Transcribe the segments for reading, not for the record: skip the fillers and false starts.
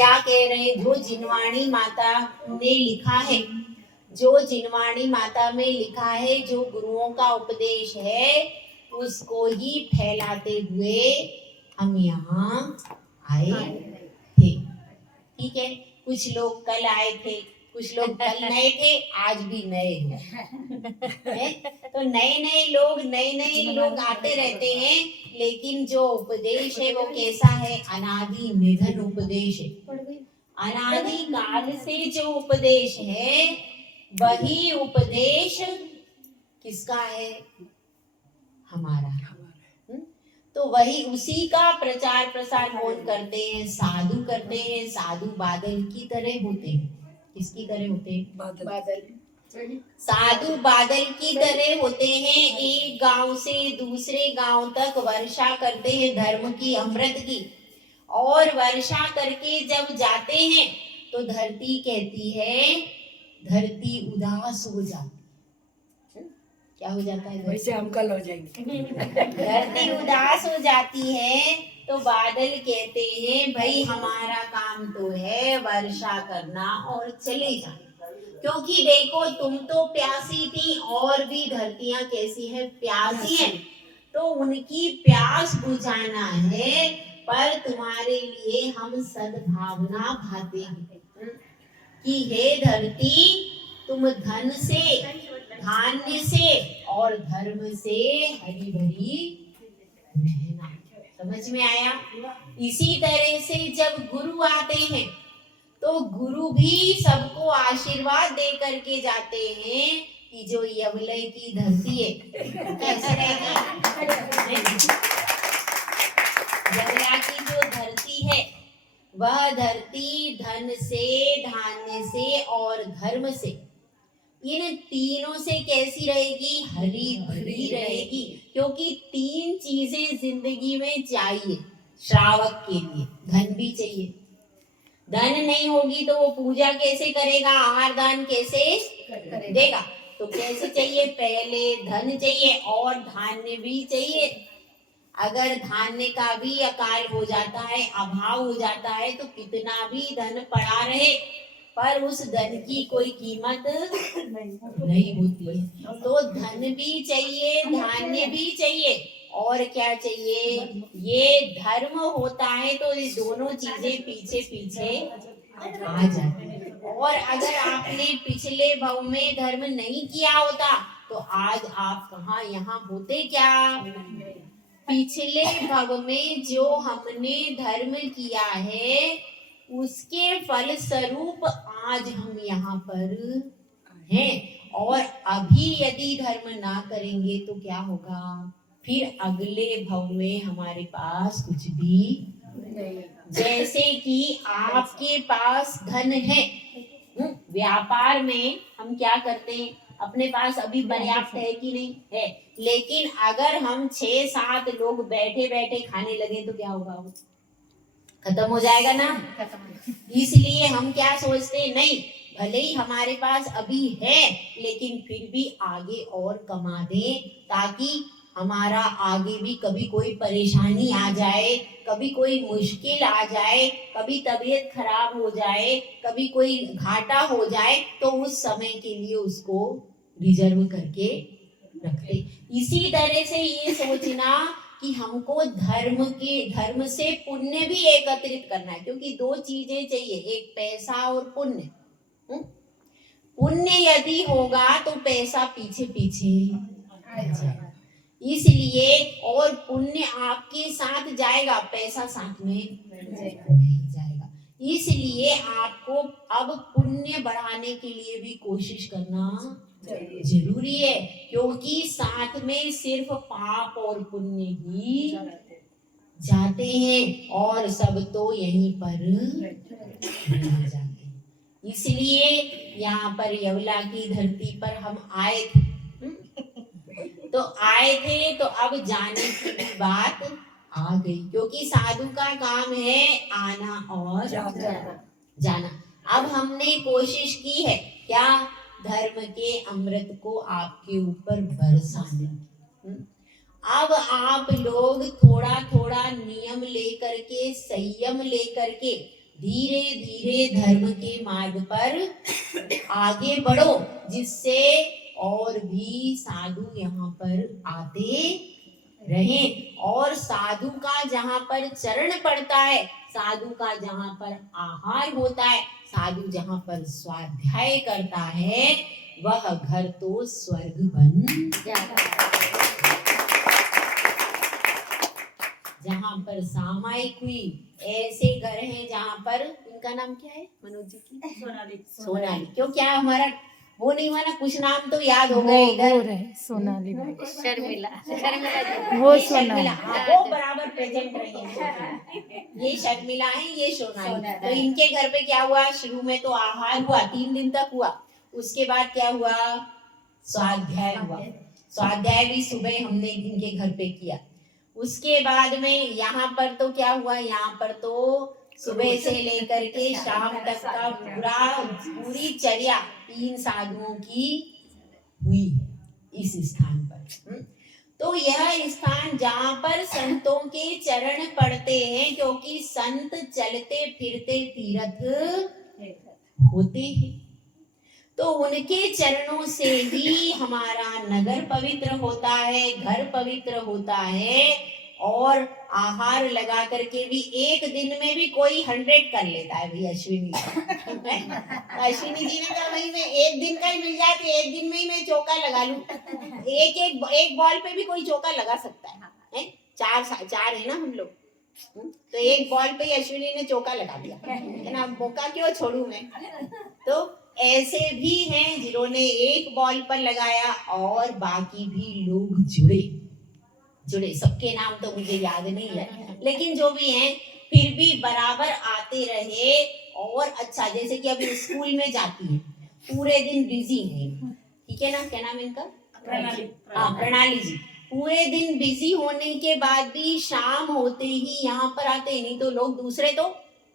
क्या कह रहे हैं, जो जिनवाणी माता ने लिखा है, जो जिनवाणी माता में लिखा है, जो गुरुओं का उपदेश है, उसको ही फैलाते हुए हम यहाँ आए थे। ठीक है, कुछ लोग कल आए थे, कुछ लोग कल नए थे, आज भी नए हैं। तो नए नए लोग आते रहते हैं, लेकिन जो उपदेश है वो कैसा है, अनादि निधन उपदेश है। अनादि काल से जो उपदेश है, वही उपदेश किसका है, हमारा। तो वही उसी का प्रचार प्रसार कौन करते हैं, साधु करते हैं। साधु बादल की तरह होते हैं। किसकी तरह होते हैं, बादल। साधु बादल की तरह होते हैं, एक गांव से दूसरे गांव तक वर्षा करते हैं धर्म की, अमृत की। और वर्षा करके जब जाते हैं तो धरती कहती है, धरती उदास हो जाती, क्या हो जाता है, वैसे हम कल हो जाएंगे। धरती उदास हो जाती है, तो बादल कहते हैं भाई हमारा काम तो है वर्षा करना और चले जाना। क्योंकि देखो तुम तो प्यासी थी, और भी धरतियां कैसी है, प्यासी है, तो उनकी प्यास बुझाना है। पर तुम्हारे लिए हम सद्भावना भाते हैं कि हे धरती, तुम धन से, धान्य से और धर्म से हरी भरी रहना। समझ में आया। इसी तरह से जब गुरु आते हैं तो गुरु भी सबको आशीर्वाद दे करके जाते हैं कि जो यवलय की धरती है कैसे रहेगी, यवला की जो धरती है, वह धरती धन से, धान्य से और धर्म से, इन तीनों से कैसी रहेगी, हरी भरी रहेगी। क्योंकि तीन चीजें जिंदगी में चाहिए श्रावक के लिए। धन भी चाहिए, धन नहीं होगी तो वो पूजा कैसे करेगा, आहार दान कैसे देगा। तो कैसे चाहिए, पहले धन चाहिए और धान्य भी चाहिए। अगर धान्य का भी अकाल हो जाता है, अभाव हो जाता है, तो कितना भी धन पड़ा रहे पर उस धन की कोई कीमत नहीं होती है। तो धन भी चाहिए, धान्य भी चाहिए, और क्या चाहिए, ये धर्म होता है। तो ये दोनों चीजें पीछे पीछे आ जाती है। और अगर आपने पिछले भव में धर्म नहीं किया होता तो आज आप कहाँ यहाँ होते क्या। पिछले भव में जो हमने धर्म किया है उसके फल स्वरूप आज हम यहाँ पर हैं। और अभी यदि धर्म ना करेंगे तो क्या होगा, फिर अगले भव में हमारे पास कुछ भी नहीं। जैसे कि आपके पास धन है, व्यापार में हम क्या करते हैं, अपने पास अभी पर्याप्त है कि नहीं है, लेकिन अगर हम 6-7 लोग बैठे बैठे खाने लगे तो क्या होगा, खत्म हो जाएगा ना। इसलिए हम क्या सोचते हैं, नहीं भले ही हमारे पास अभी है लेकिन फिर भी आगे और कमा दें, ताकि हमारा आगे भी कभी कोई परेशानी आ जाए, कभी कोई मुश्किल आ जाए, कभी तबीयत खराब हो जाए, कभी कोई घाटा हो जाए, तो उस समय के लिए उसको रिजर्व करके रखते। इसी तरह से ये सोचना कि हमको धर्म से पुण्य भी एकत्रित करना है, क्योंकि 2 चीजें चाहिए, एक पैसा और पुण्य। पुण्य यदि होगा तो पैसा पीछे पीछे आ जाएगा, इसलिए, और पुण्य आपके साथ जाएगा, पैसा साथ में नहीं जाएगा। इसलिए आपको अब पुण्य बढ़ाने के लिए भी कोशिश करना जरूरी है, क्योंकि साथ में सिर्फ पाप और पुण्य ही जाते हैं और सब तो यहीं पर रह जाते हैं। इसलिए यहाँ पर यवला की धरती पर हम आए थे, तो आए थे तो अब जाने की भी बात आ गई, क्योंकि साधु का काम है आना और जाना। अब हमने कोशिश की है क्या, धर्म के अमृत को आपके ऊपर बरसाने। अब आप लोग थोड़ा थोड़ा नियम लेकर के, संयम लेकर के धीरे धीरे धर्म के मार्ग पर आगे बढ़ो, जिससे और भी साधु यहाँ पर आते रहें। और साधु का जहाँ पर चरण पड़ता है, साधु का जहाँ पर आहार होता है, साधु जहाँ पर स्वाध्याय करता है, वह घर तो स्वर्ग बन जाता है। जहाँ पर सामायिक हुई, ऐसे घर हैं जहाँ पर, इनका नाम क्या है मनोज जी की? सोनाली। क्यों, क्या हमारा वो नहीं हुआ ना, कुछ नाम तो याद हो गए इधर। सोनाली शर्मिला, वो ये शर्मिला, वो बराबर प्रेजेंट रही है। ये शर्मिला है, ये सोनाली। तो इनके घर पे क्या हुआ, शुरू में तो आहार हुआ, 3 दिन तक हुआ। उसके बाद क्या हुआ, स्वाध्याय हुआ। स्वाध्याय भी सुबह हमने इनके घर पे किया। उसके बाद में यहाँ पर तो क्या हुआ, यहाँ पर तो सुबह से लेकर के शाम तक का पूरी चर्या 3 साधुओं की हुई इस स्थान पर। तो यह स्थान जहाँ पर संतों के चरण पड़ते हैं, क्योंकि संत चलते फिरते तीर्थ होते हैं, तो उनके चरणों से ही हमारा नगर पवित्र होता है, घर पवित्र होता है। और आहार लगा करके भी एक दिन में भी कोई 100 कर लेता है भाई। अश्विनी अश्विनी जी ने कहा भाई मैं एक दिन का ही मिल जाए तो एक दिन में ही मैं चौका लगा लूं। एक बॉल पे भी कोई चौका लगा सकता है? चार है ना हम लोग, तो एक बॉल पे ही अश्विनी ने चौका लगा दिया है ना, मौका क्यों छोड़ू मैं। तो ऐसे भी हैं जिन्होंने एक बॉल पर लगाया और बाकी भी लोग जुड़े। सबके नाम तो मुझे याद नहीं है, लेकिन जो भी हैं फिर भी बराबर आते रहे। और अच्छा, जैसे कि अभी स्कूल में जाती है, पूरे दिन बिजी है, ठीक है ना, क्या नाम इनका? प्रणाली जी। पूरे दिन बिजी होने के बाद भी शाम होते ही यहाँ पर आते, नहीं तो लोग दूसरे तो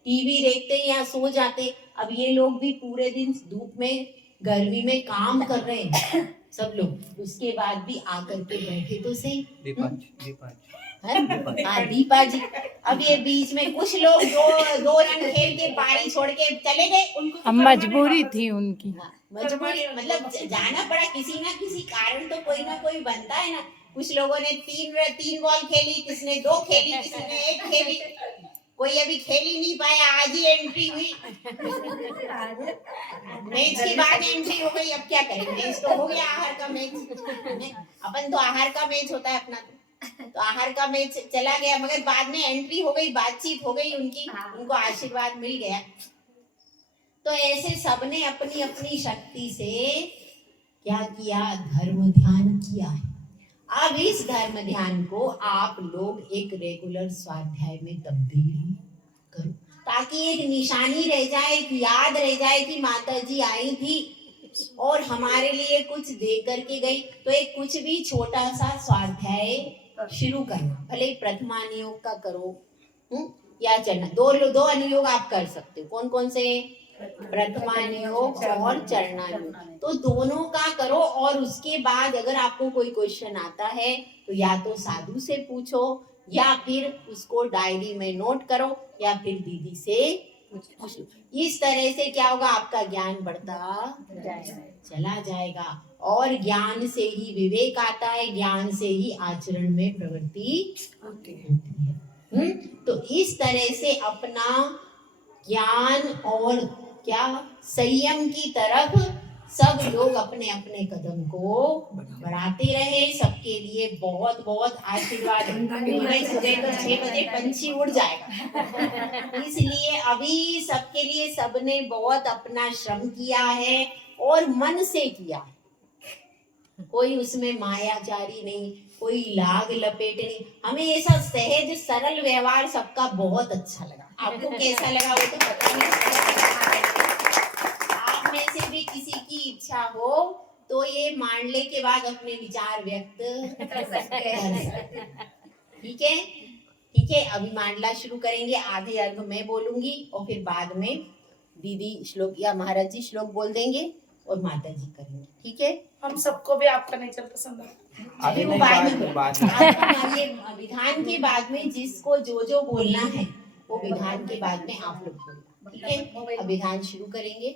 टीवी देखते या सो जाते। अब ये लोग भी पूरे दिन धूप में गर्मी में काम कर रहे हैं सब लोग, उसके बाद भी आकर के बैठे तो सही। दीपा जी। अब ये बीच में कुछ लोग जो 2 रन खेल के पारी छोड़ के चले गए, उनको मजबूरी थी उनकी। मजबूरी मतलब जाना पड़ा, किसी ना किसी कारण तो कोई ना कोई बनता है ना। कुछ लोगों ने 3 बॉल खेली, किसने 2 खेली, किसी ने 1 खेली, कोई अभी खेल ही नहीं पाया, आज ही एंट्री हुई। मैच के बाद एंट्री हो गई, अब क्या करें, मैच तो हो गया, आहार का मैच। अपन तो आहार का मैच होता है अपना, तो आहार का मैच चला गया, मगर बाद में एंट्री हो गई, बातचीत हो गई उनकी, उनको आशीर्वाद मिल गया। तो ऐसे सबने अपनी अपनी शक्ति से क्या किया, धर्म ध्यान किया है। अब इस धर्म ध्यान को आप लोग एक रेगुलर स्वाध्याय में तब्दील करो, ताकि एक निशानी रह जाए, एक याद रह जाए कि माता जी आई थी और हमारे लिए कुछ दे करके गई। तो एक कुछ भी छोटा सा स्वाध्याय शुरू करना, भले प्रथमा अनुयोग का करो या चरण, दो अनुयोग आप कर सकते हो। कौन कौन से? प्रथमानुयोग और चरणानुयोग, तो दोनों का करो। और उसके बाद अगर आपको कोई क्वेश्चन आता है तो या तो साधु से पूछो, या फिर उसको डायरी में नोट करो, या फिर दीदी से पूछो। इस तरह से क्या होगा, आपका ज्ञान बढ़ता चला जाएगा। और ज्ञान से ही विवेक आता है, ज्ञान से ही आचरण में प्रवृत्ति होती है। तो इस तरह से अपना ज्ञान और क्या संयम की तरफ सब लोग अपने अपने कदम को बढ़ाते रहे। सबके लिए बहुत बहुत आशीर्वाद। सुबह तो 6 बजे पंछी उड़ जाएगा, इसलिए अभी सबके लिए सबने बहुत अपना श्रम किया है और मन से किया है। कोई उसमें मायाचारी नहीं, कोई लाग लपेट नहीं, हमें ऐसा सहज सरल व्यवहार सबका बहुत अच्छा लगा। आपको कैसा लगा वो तो पता नहीं। आप में से भी किसी की इच्छा हो तो ये मांडले के बाद अपने विचार व्यक्त कर सकते हैं। ठीक है, ठीक है। अभी मांडला शुरू करेंगे, आधे अर्घ मैं बोलूंगी और फिर बाद में दीदी श्लोक या महाराज जी श्लोक बोल देंगे और माता जी करेंगे। ठीक है, हम सबको भी आपका नेचर पसंद है। वो बाद में ये विधान के बाद में जिसको जो जो बोलना है वो विधान के बाद में आप लोग बोलना। ठीक है, अभिधान शुरू करेंगे।